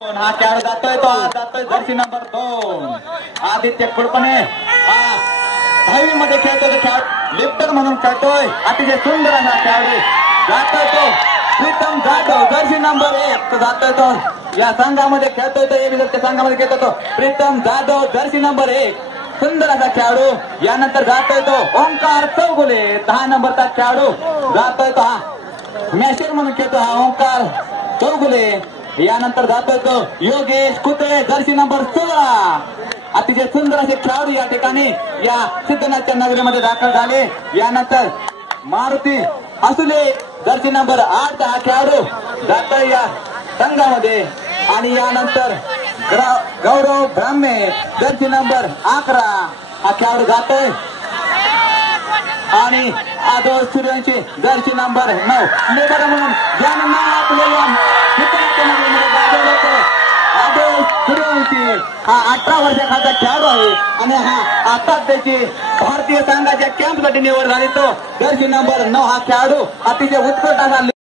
हा खेळाडू जातोय जर्सी नंबर 2 आदित्य कुलपणे हा 10वी मध्ये खेळतोय. खेळाडू लिफ्टर म्हणून खेळतोय. अतिशय सुंदर असा खेळाडू जातोय तो प्रीतम जाधव जर्सी नंबर 1 तो जातोय तो या संघामध्ये खेळतोय तो एबीच्या संघामध्ये खेळतो तो प्रीतम जाधव जर्सी नंबर 1 सुंदर असा खेळाडू. यानंतर जातोय तो ओंकार चौगुले 10 नंबरचा खेळाडू जातोय तो हा मॅशर म्हणून खेळतो हा ओंकार चौगुले. यानंतर जातोय तो योगेश कुते जर्सी नंबर 16 अतिशय सुंदर असे खेळाडू या ठिकाणी या सिद्धनाथच्या नगरीमध्ये दाखल झाले. यानंतर मारुती असुले जर्सी नंबर 8 हा खेळाडू जातोय या संघामध्ये. आणि यानंतर गौरव ब्राह्मे जर्सी नंबर 11 हा खेळाडू जातोय. आणि आदोळ सूर्यवंशी जर्सी नंबर 9 लेबर म्हणून ज्यानं नाव आपल्याला आदोळ सूर्यवंशी हा 18 वर्षाखालचा खेळाडू आहे. आणि हा आता त्याची भारतीय संघाच्या कॅम्पसाठी निवड झाली. तो जर्सी नंबर 9 हा खेळाडू अतिशय उत्कृष्ट असा